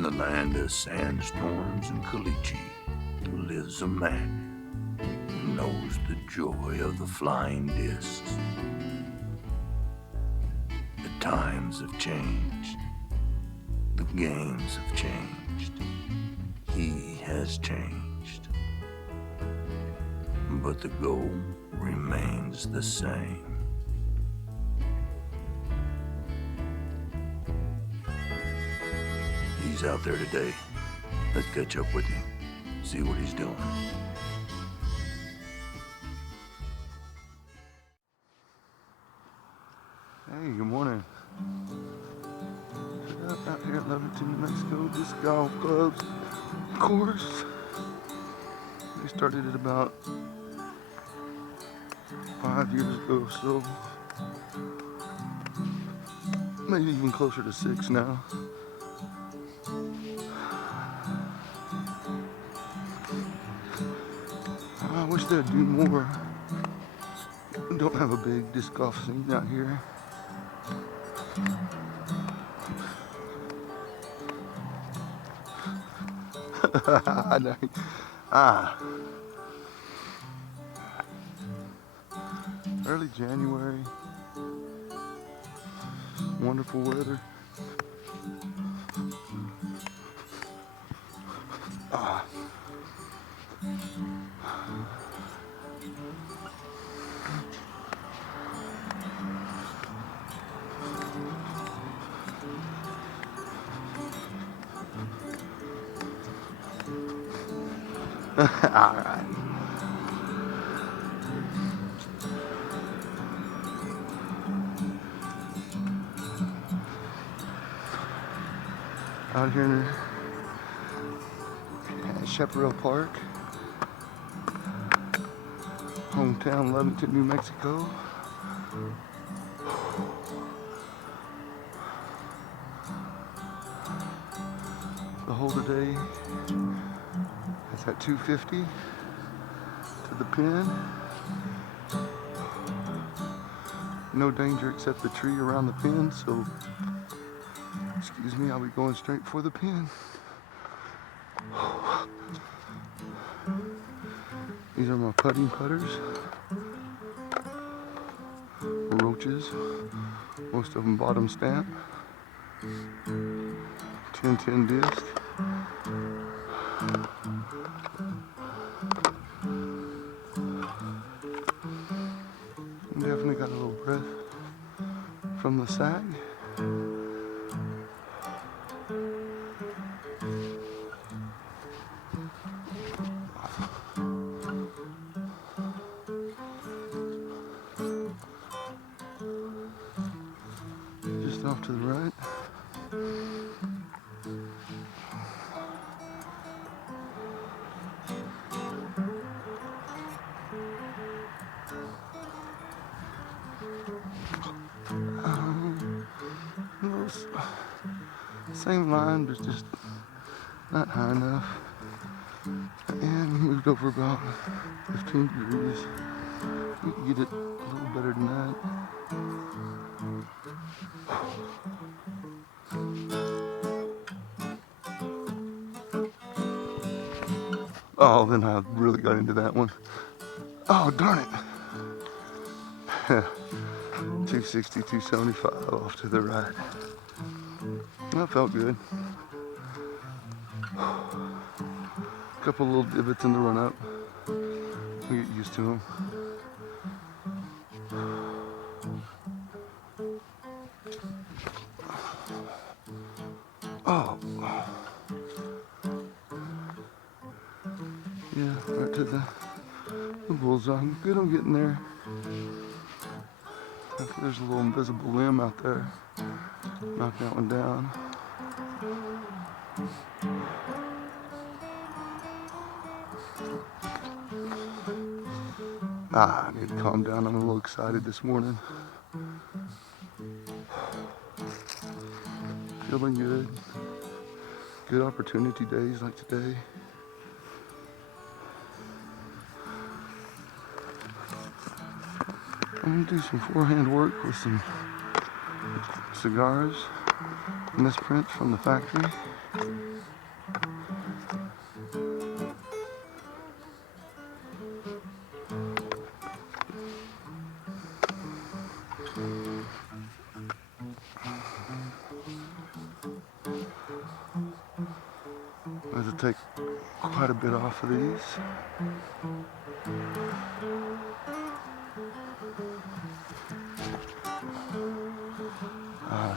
In the land of sandstorms and caliche lives a man who knows the joy of the flying discs. The times have changed. The games have changed. He has changed. But the goal remains the same. He's out there today. Let's catch up with him, see what he's doing. Hey, good morning. Out here at Levington, New Mexico, this golf club's course. They started it about 5 years ago, so maybe even closer to 6 now. I wish they'd do more. We don't have a big disc golf scene out here. Early January, wonderful weather. All right. Out here at Chaparral Park, hometown Levington, New Mexico. The hole today is at 250 to the pin. No danger except the tree around the pin, so excuse me, I'll be going straight for the pin. These are my putting putters. Roaches, most of them bottom stamp. 10-10 disc. Definitely got a little breath from the sack. Just off to the right. Same line, but just not high enough. And moved over about 15 degrees. We can get it a little better than that. Oh, then I really got into that one. Oh, darn it. 260, 275 off to the right. That felt good. A couple little divots in the run up. We get used to them. Oh. Yeah, right to the bullseye. Good on getting there. There's a little invisible limb out there. Knock that one down. I need to calm down. I'm a little excited this morning. Feeling good. Good opportunity days like today. I'm gonna do some forehand work with some cigars, misprints from the factory. I have to take quite a bit off of these.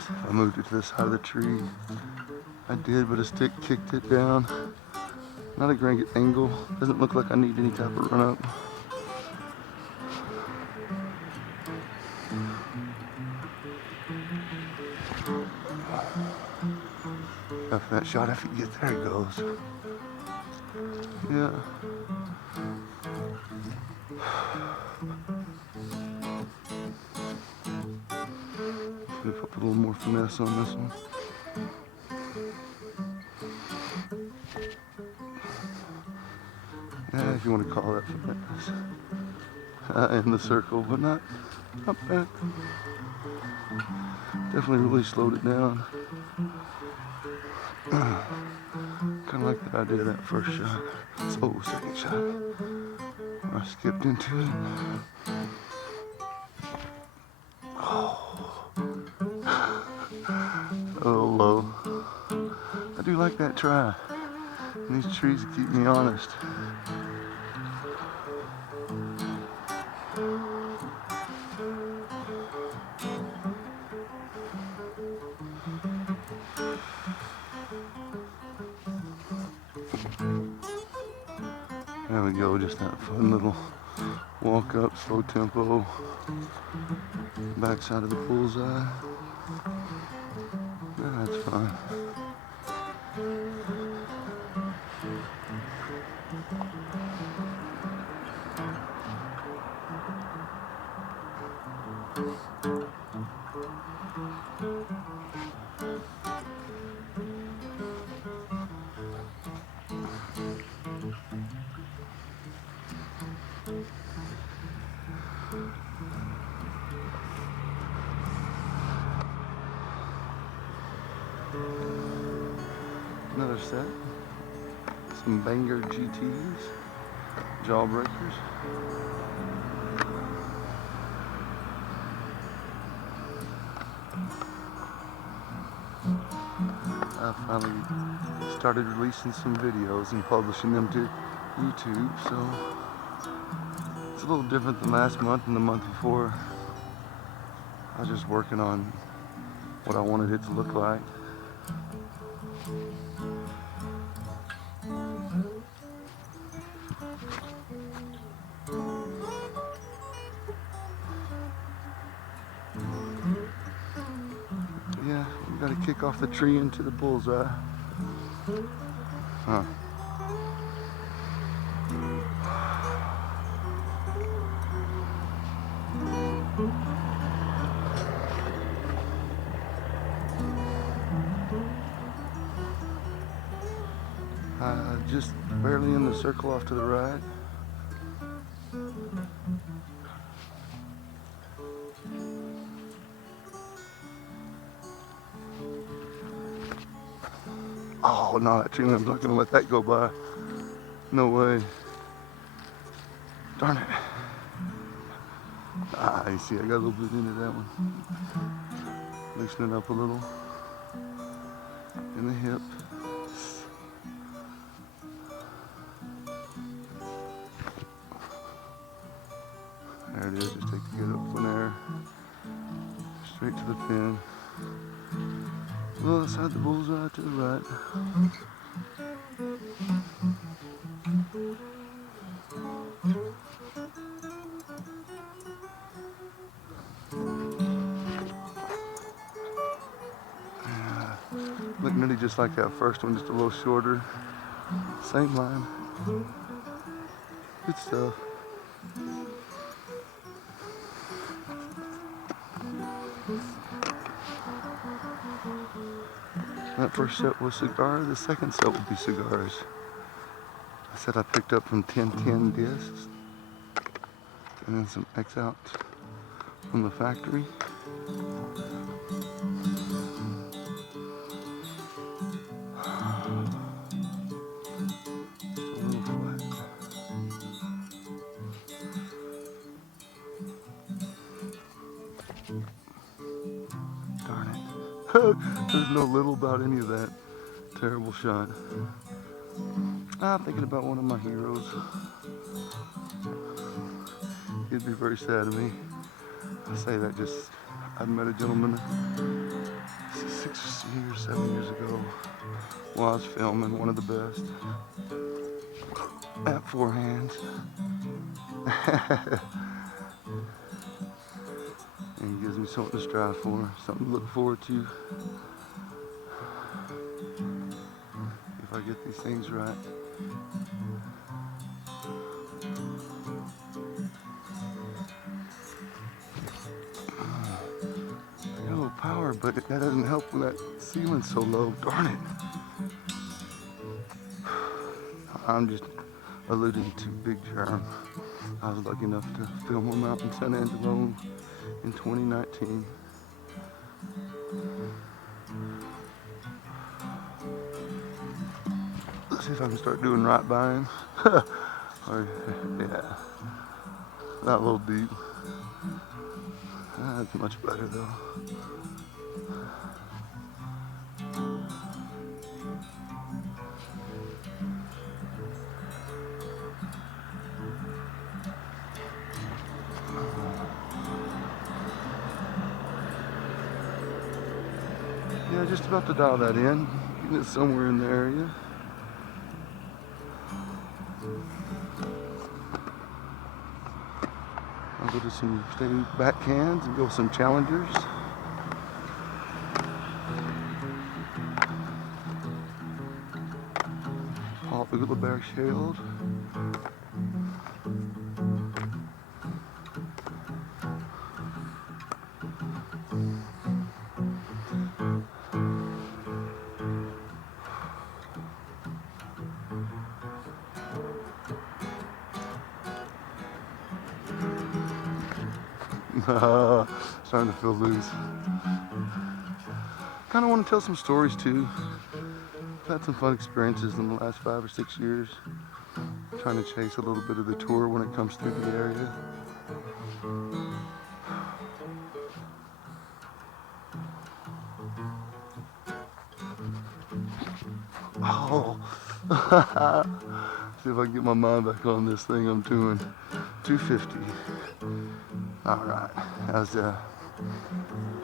I moved it to the side of the tree. I did, but a stick kicked it down. Not a great angle. Doesn't look like I need any type of run up. After that shot, if you get there, it goes. Yeah. Put a little more finesse on this one. Yeah, if you want to call that finesse. In the circle, but not bad. Definitely really slowed it down. Kind of like the idea of that first shot. Oh, second shot. I skipped into it. Oh. A little low. I do like that try. And these trees keep me honest. There we go, just that fun little walk up, slow tempo, backside of the bullseye. That's fine. Another set. Some Banger GTs, jawbreakers. I finally started releasing some videos and publishing them to YouTube, so it's a little different than last month and the month before. I was just working on what I wanted it to look like. Yeah, we gotta kick off the tree into the bullseye. Huh. Just barely in the circle off to the right. Oh no, that tree limb's not gonna let that go by. No way. Darn it. You see, I got a little bit into that one. Loosen it up a little. In the hip. There it is, just take a good up in there. Straight to the pin. A little outside the bullseye to the right. Look nearly just like that first one, just a little shorter. Same line. Good stuff. That first set was cigar, the second set will be cigars. I said I picked up from 1010 discs. And then some X outs from the factory. Darn it. There's no little about any of that. Terrible shot. I'm thinking about one of my heroes. He'd be very sad of me. I say that just, I met a gentleman 6 years, 7 years ago while I was filming, one of the best at Forehand. And he gives me something to strive for, something to look forward to. If I get these things right. I got a little power, but that doesn't help when that ceiling's so low. Darn it. I'm just alluding to Big Germ. I was lucky enough to film him out in San Angelo in 2019. Let's see if I can start doing right by him. Or, yeah, not a little deep. That's much better though. Yeah, just about to dial that in. Getting it somewhere in the area. I'll go to some steady backhands and go with some challengers. Paul Ugelberg Shield. Starting to feel loose. Kind of want to tell some stories too. I've had some fun experiences in the last 5 or 6 years. Trying to chase a little bit of the tour when it comes through the area. Oh, see if I can get my mind back on this thing I'm doing. 250. All right, I was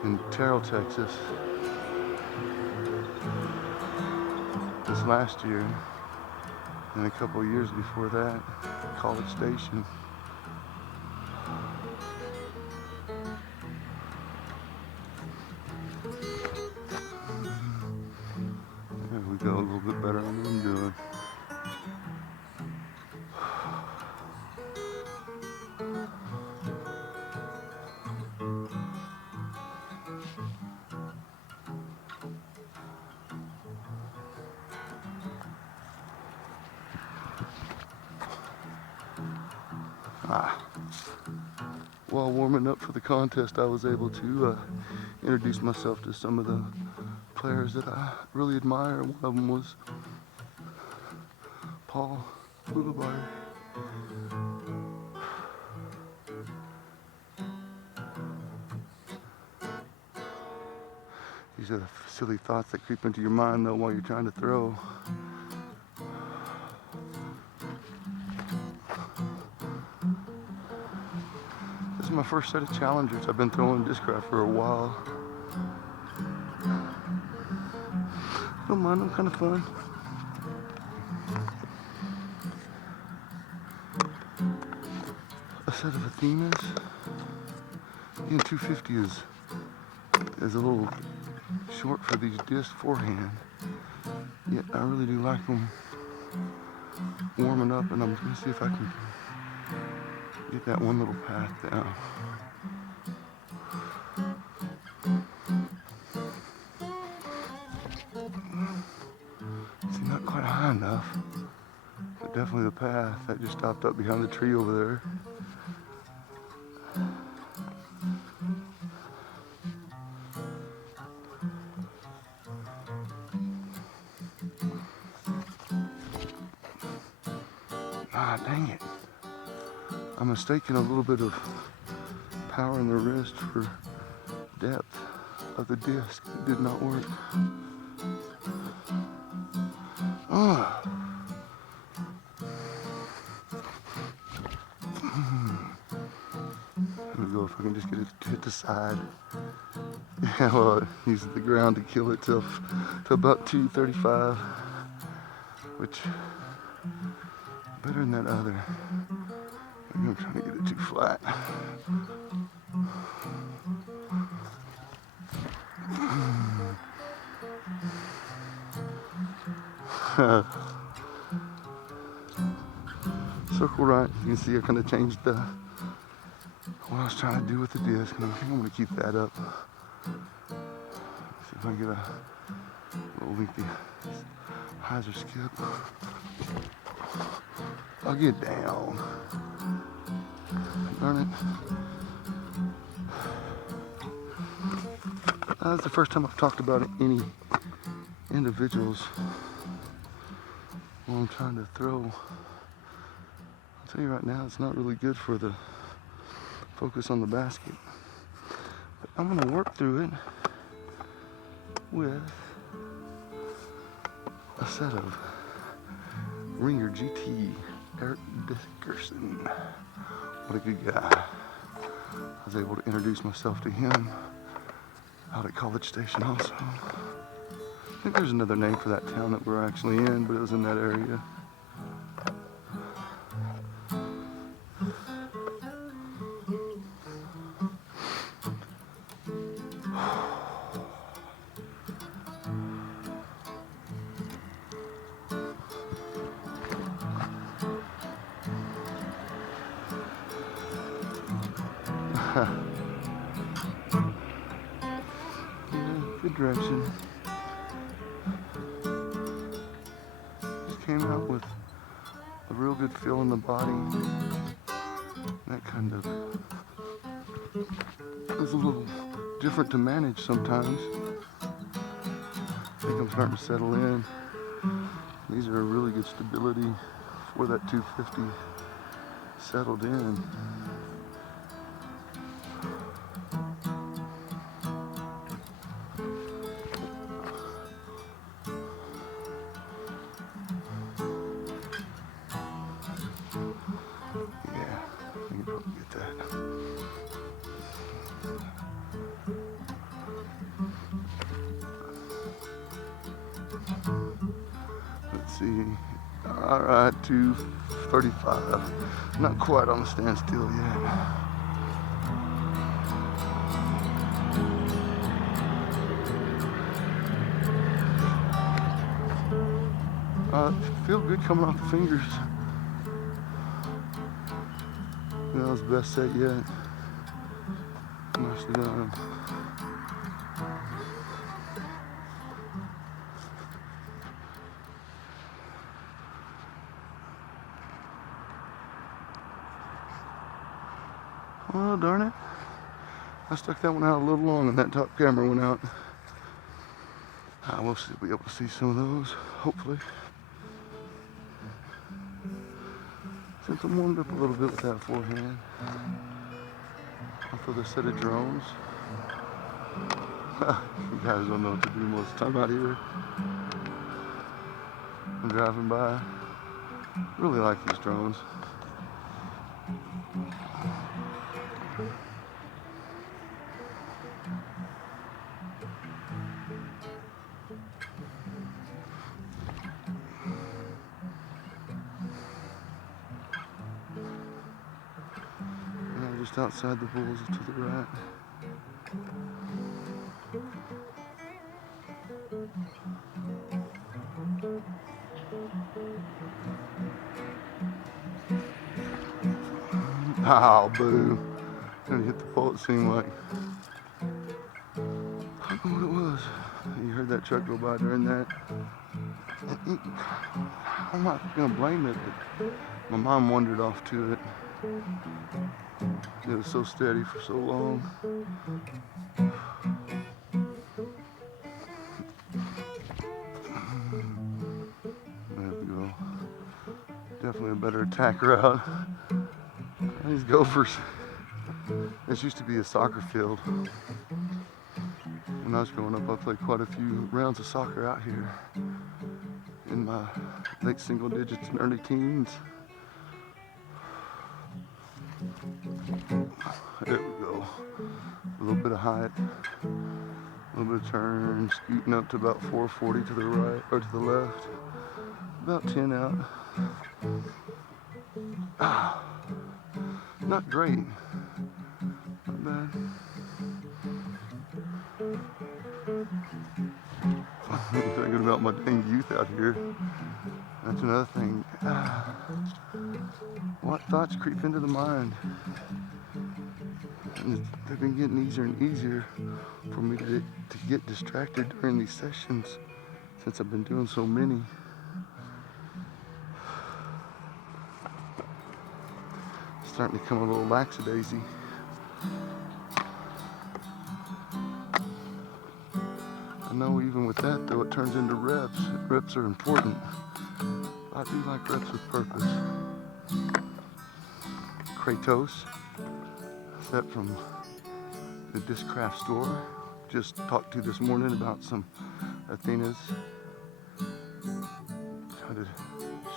in Terrell, Texas this last year, and a couple of years before that, College Station. There we go, a little bit better on what I'm doing. While warming up for the contest, I was able to introduce myself to some of the players that I really admire. One of them was Paul Ugelberg. These are the silly thoughts that creep into your mind though while you're trying to throw. This is my first set of challengers. I've been throwing Discraft for a while. Don't mind them, kind of fun. A set of Athenas. Again, 250 is a little short for these discs forehand. Yet I really do like them warming up, and I'm going to see if I can get that one little path down. See, not quite high enough, but definitely the path. That just stopped up behind the tree over there. Ah, dang it. I'm mistaking a little bit of power in the wrist for depth. of the disc. It did not work. Here we go, if I can just get it to hit the side. Yeah, well, it uses the ground to kill itself to about 235, which better than that other. I'm trying to get it too flat. Circle right. You can see I kind of changed what I was trying to do with the disc, and I think I'm going to keep that up. See if I can get a little lengthy hyzer skip. I'll get down. Darn it. That's the first time I've talked about any individuals while I'm trying to throw. I'll tell you right now, it's not really good for the focus on the basket. But I'm going to work through it with a set of Ringer GT Eric Dickerson. What a good guy. I was able to introduce myself to him out at College Station also. I think there's another name for that town that we're actually in, but it was in that area. Yeah, good direction. Just came out with a real good feel in the body. That kind of is a little different to manage sometimes. I think I'm starting to settle in. These are a really good stability for that 250 settled in. Let's see. All right, 235. Not quite on the standstill yet. Feel good coming off the fingers. That was the best set yet. Nicely done. Well, darn it. I stuck that one out a little long and that top camera went out. We'll be able to see some of those, hopefully. Since I'm warmed up a little bit with that forehand, for the set of drones. You guys don't know what to do most of the time out here. I'm driving by. Really like these drones. Just outside the bulls to the right. Oh, boo. Gonna hit the pole, it seemed like. I don't know what it was. You heard that truck go by during that. I'm not gonna blame it, but my mom wandered off to it. It was so steady for so long. There we go. Definitely a better attack route. These gophers. This used to be a soccer field. When I was growing up, I played quite a few rounds of soccer out here in my late single digits and early teens. There we go. A little bit of height, a little bit of turn, scooting up to about 440 to the right or to the left. About 10 out. Not great. Not bad. I'm thinking about my dang youth out here. That's another thing. What thoughts creep into the mind? And they've been getting easier and easier for me to get distracted during these sessions since I've been doing so many. Starting to become a little lackadaisy. I know even with that though, it turns into reps. Reps are important. I do like reps with purpose. Kratos, set from the Discraft store. Just talked to this morning about some Athenas. Try to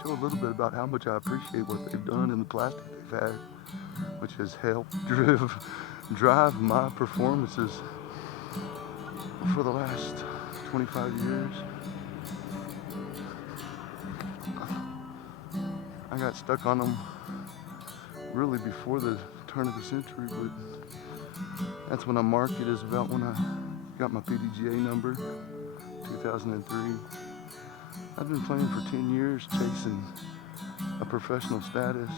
show a little bit about how much I appreciate what they've done and the plastic they've had, which has helped drive my performances for the last 25 years. I got stuck on them really before the turn of the century, but that's when I marked it, is about when I got my PDGA number, 2003. I've been playing for 10 years, chasing a professional status.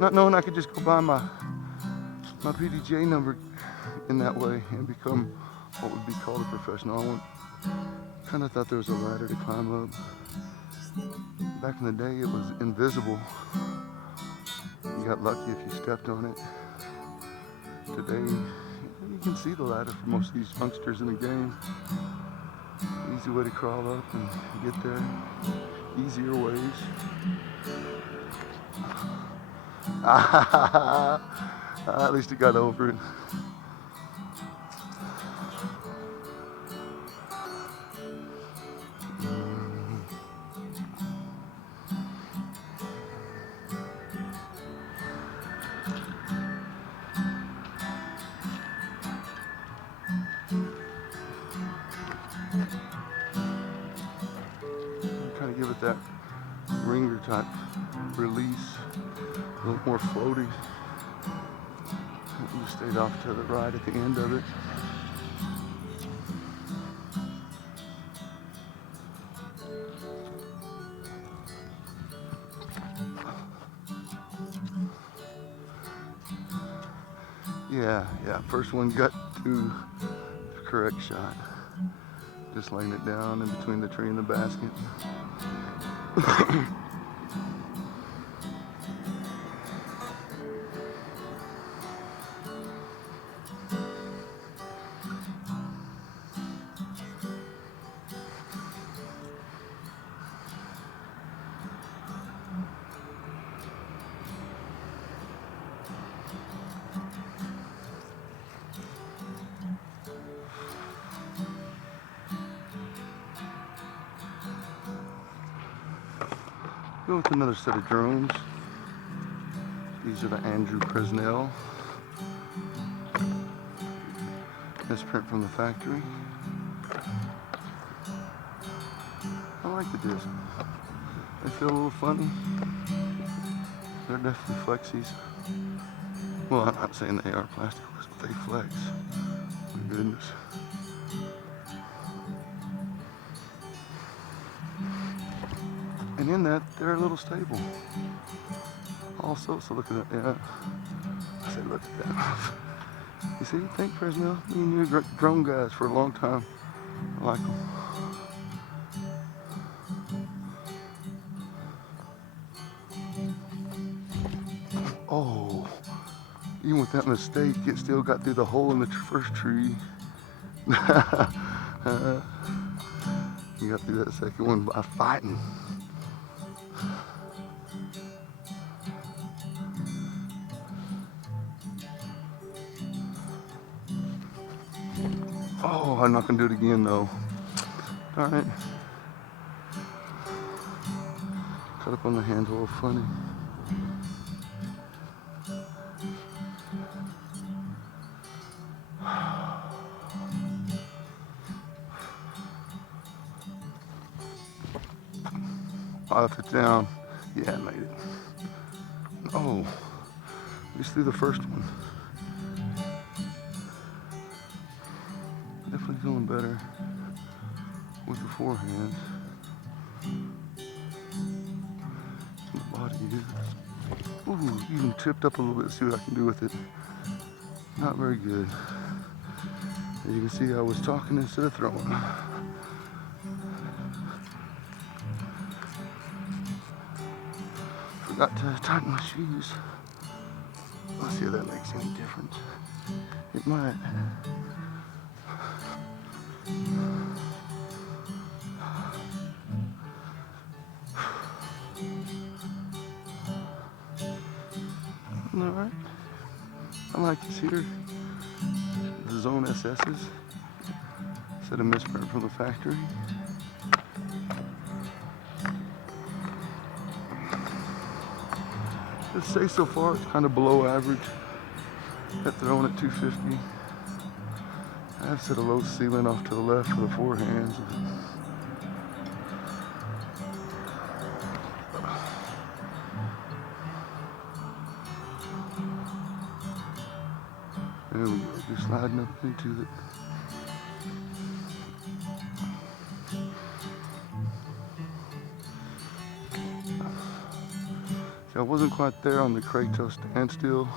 Not knowing I could just go buy my PDGA number in that way and become what would be called a professional. I kind of thought there was a ladder to climb up. Back in the day, it was invisible. You got lucky if you stepped on it. Today, you can see the ladder for most of these youngsters in the game. Easy way to crawl up and get there. Easier ways. At least it got over it. Kind of give it that ringer type release, a little more floaty. You stayed off to the right at the end of it. Yeah, first one got to the correct shot. Just laying it down in between the tree and the basket. Go with another set of drones. These are the Andrew Presnell. This print from the factory. I like the disc. They feel a little funny. They're definitely flexies. Well, I'm not saying they are plasticless, but they flex. My goodness. And in that, they're a little stable. Also, so look at that. Yeah. I said, look at that. You see, thank Fresnel. Me and you drone guys for a long time. I like them. Oh, even with that mistake, it still got through the hole in the first tree. You got through that second one by fighting. Oh, I'm not gonna do it again though. Darn it. Cut up on the handle, funny. Oh, if it's down, yeah, I made it. Oh, at least through the first one. Definitely feeling better with the forehand. The body is. Ooh, even tipped up a little bit. See what I can do with it. Not very good. As you can see, I was talking instead of throwing. Forgot to tighten my shoes. Let's see if that makes any difference. It might. Alright. I like this here. The Zone SS's. Instead of misprint from the factory. Let's say so far it's kind of below average at throwing at 250. I have set a low ceiling off to the left for the forehands. There we go, just sliding up into it. See, I wasn't quite there on the Kratos standstill.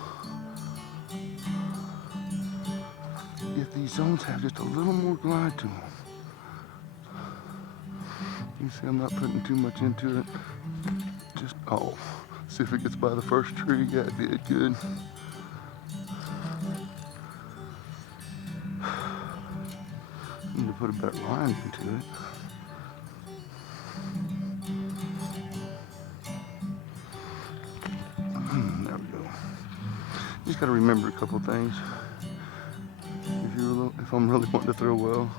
Yet these zones have just a little more glide to them. You see I'm not putting too much into it. Just, oh, see if it gets by the first tree. Yeah, it did good. Need to put a better line into it. There we go. You just gotta remember a couple things. If I'm really wanting to throw well,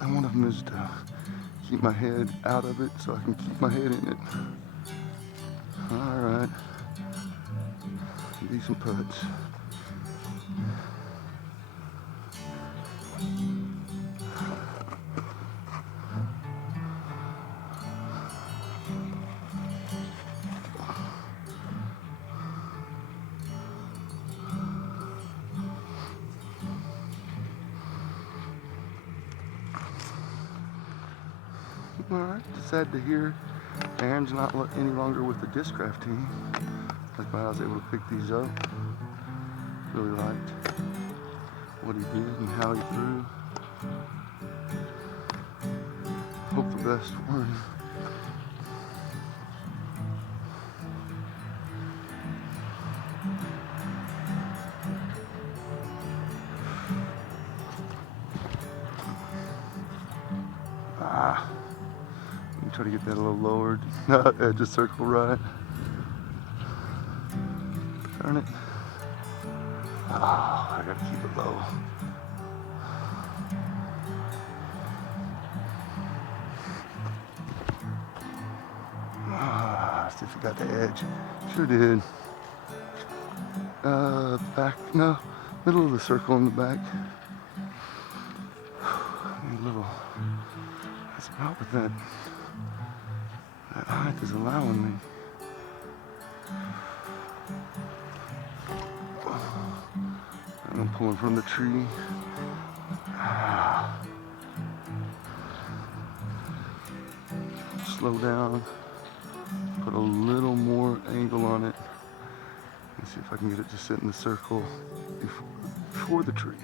and one of them is to keep my head out of it so I can keep my head in it. All right, decent putts. All right, sad to hear Aaron's not any longer with the Discraft team. That's why I was able to pick these up. Really liked what he did and how he threw. Hope the best for him. Try to get that a little lowered. Edge of circle right. Darn it. Oh, I gotta keep it low. See if it got the edge. Sure did. Back, no, middle of the circle in the back. A little, that's about what that height is allowing me. I'm pulling from the tree. Slow down. Put a little more angle on it. And see if I can get it to sit in the circle before the tree.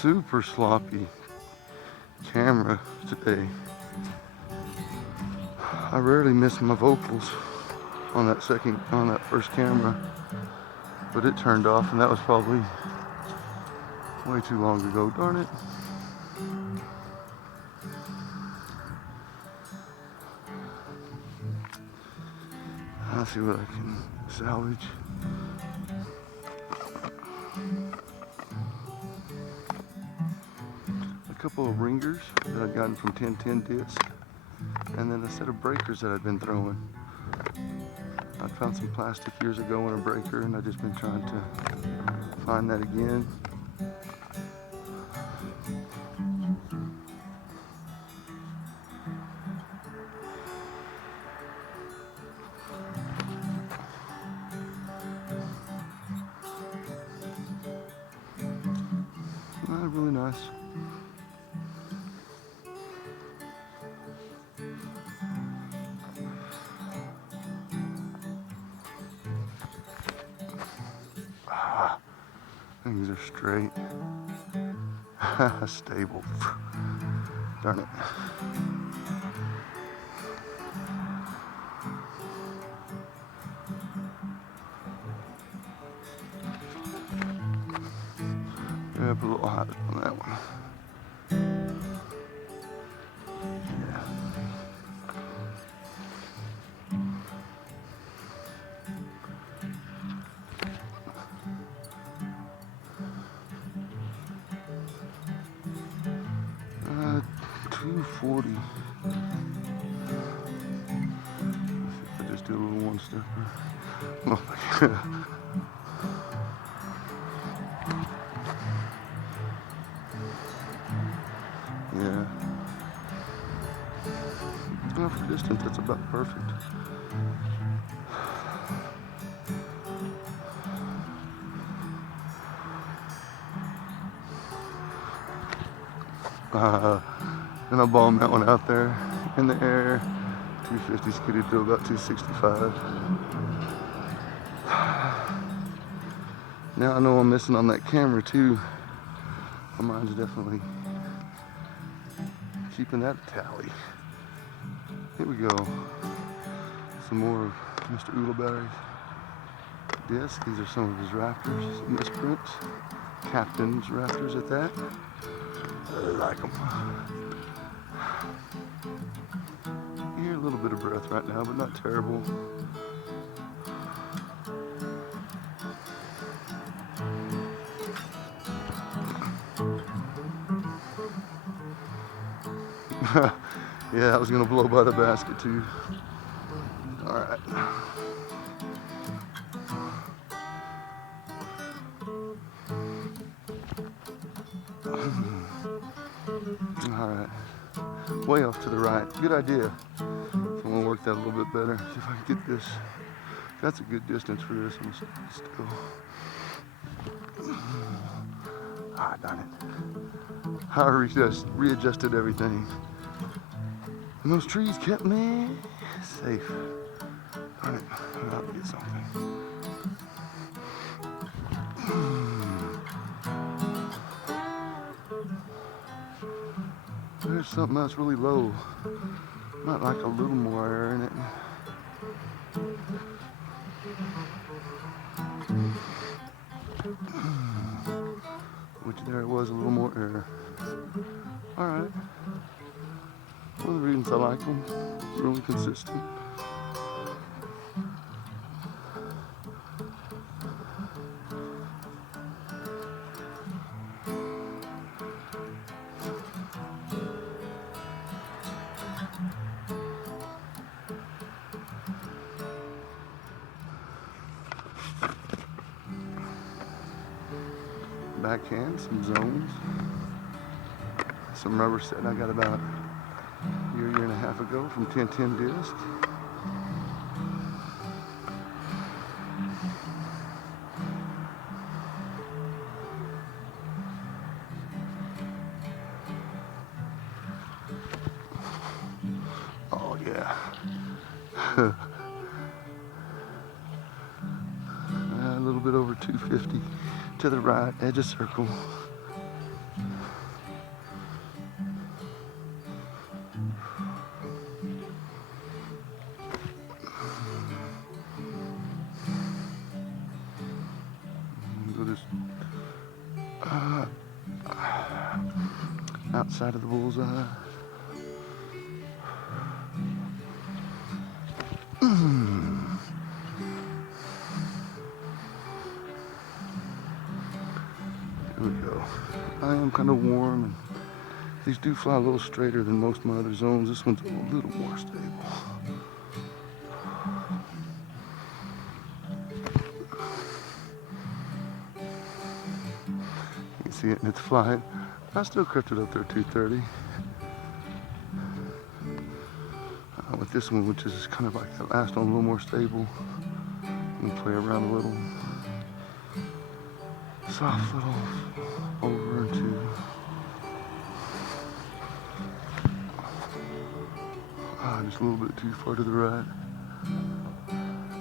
super sloppy camera today. I rarely miss my vocals on that first camera, but it turned off, and that was probably way too long ago. Darn it. I'll see what I can salvage. A couple of ringers that I'd gotten from 1010 Disc, and then a set of breakers that I'd been throwing. I found some plastic years ago in a breaker, and I've just been trying to find that again. Really nice. Things are straight. Stable. Darn it. Yeah, put a little hot on that one. Yeah. 240. If I just do a little one stepper. Oh my God. Yeah. Well, for distance, that's about perfect. And I bombed that one out there in the air. 250 skidded to about 265. Now I know I'm missing on that camera too. My mind's definitely keeping that tally. Here we go. Some more of Mr. Uleberry's disc. These are some of his rafters, misprints. Captain's rafters at that. I like them. You hear a little bit of breath right now, but not terrible. Yeah, I was gonna blow by the basket too. All right. All right. Way off to the right. Good idea. I'm gonna work that a little bit better. See if I can get this. That's a good distance for this one still. Ah, darn it. I readjusted everything. And those trees kept me safe. Darn it. I'm about to get something. There's something else really low. Might like a little more air in it. Which there was a little more air. Alright. One of the reasons I like them. Really consistent. Backhand, some zones, some rubber set I got about a year and a half ago from 1010 Disc. Oh yeah. A little bit over 250 to the right, edge of circle. outside of the bullseye. There we go. I am kind of warm, and these do fly a little straighter than most of my other zones. This one's a little more stable. You can see it, and it's flying. I still crept it up there 230. With this one, which is kind of like the last one, a little more stable. And play around a little. Soft little over into. Just a little bit too far to the right.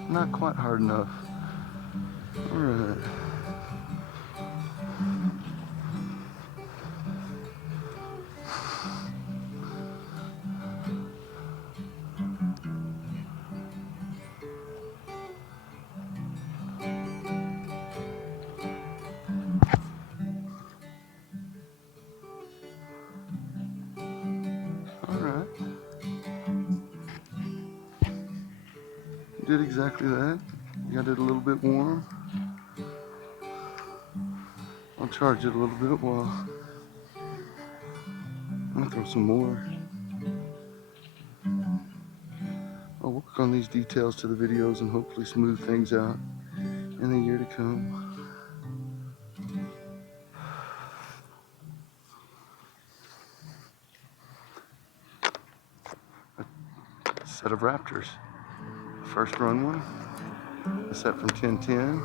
Not quite hard enough. All right. Alright. Did exactly that. Got it a little bit warm. I'll charge it a little bit while I'm gonna throw some more. I'll work on these details to the videos and hopefully smooth things out in the year to come. A set of Raptors. First run one, a set from 1010,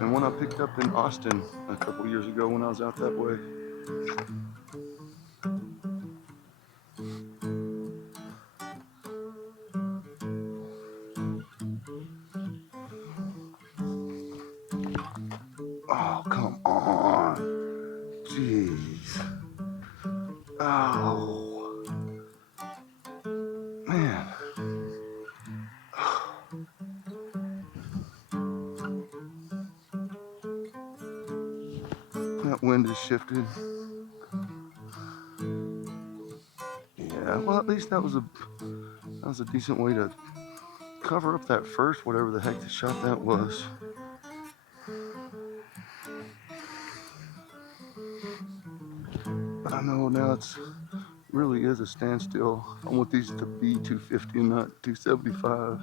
and one I picked up in Austin a couple years ago when I was out that way. Oh, come on. Jeez. Oh. Man. That wind has shifted. Yeah, well, at least that was a decent way to cover up that first, whatever the heck the shot that was. But I know now it's really is a standstill. I want these to be 250 and not 275.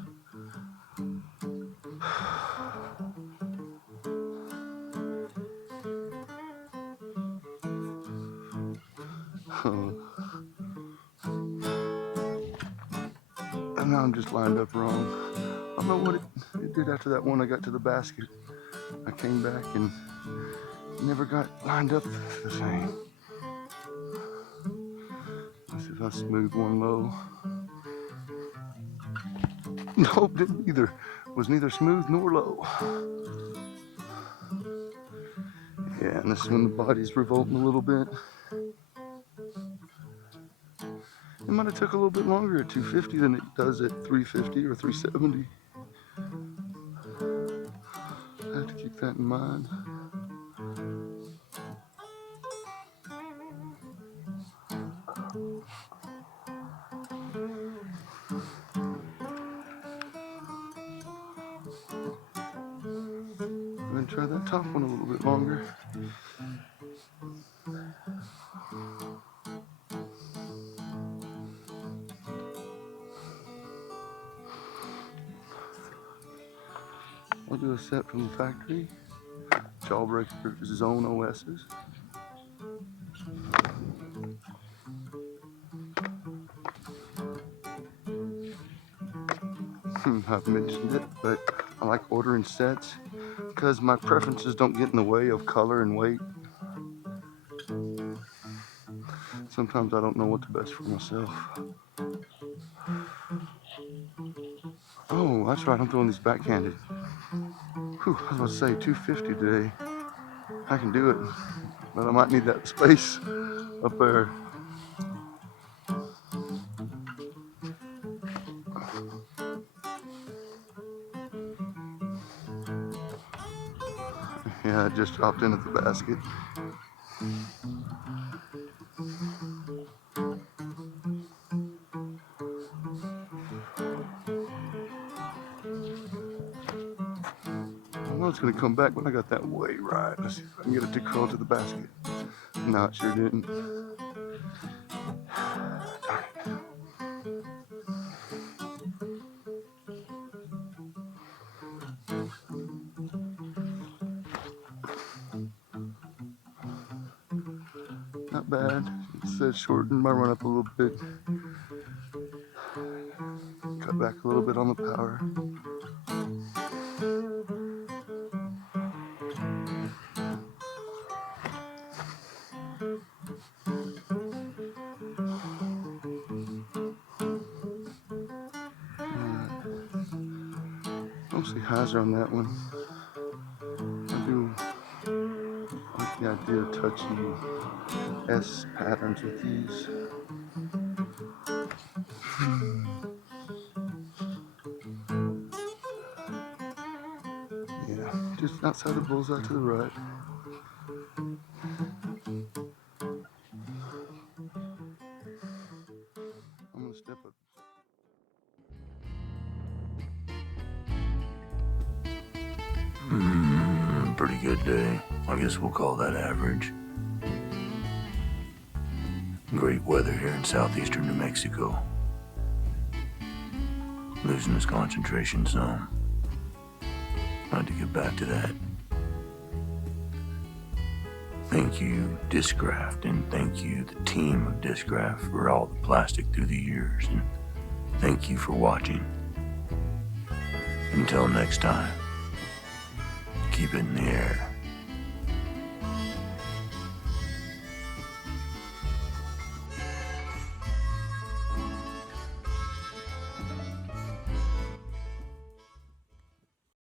And now I'm just lined up wrong. I don't know what it did after that one. I got to the basket. I came back and never got lined up the same. Let's see if I smooth one low. Nope, didn't either. Was neither smooth nor low. Yeah, and this is when the body's revolting a little bit. It might have took a little bit longer at 250 than it does at 350 or 370. I have to keep that in mind. I'm gonna try that top one a little bit longer. I'll do a set from the factory. Jawbreaker Zone OS's. I've mentioned it, but I like ordering sets because my preferences don't get in the way of color and weight. Sometimes I don't know what's best for myself. Oh, that's right, I'm throwing these backhanded. Whew, I was about to say 250 today. I can do it, but I might need that space up there. Yeah, I just dropped in at the basket. know it's gonna come back, but I got that way right. Let's see if I can get it to curl to the basket. No, it sure didn't. Darn it. Not bad. It says shorten my run up a little bit. Cut back a little bit on the power. Mostly hyzer on that one. I do like the idea of touching S patterns with these. Yeah, just outside the bullseye to the right. I'm gonna step up. Pretty good day. I guess we'll call that average. Great weather here in southeastern New Mexico. Losing his concentration some. Had to get back to that. Thank you, Discraft, and thank you, the team of Discraft, for all the plastic through the years, and thank you for watching. Until next time, keep it in the air.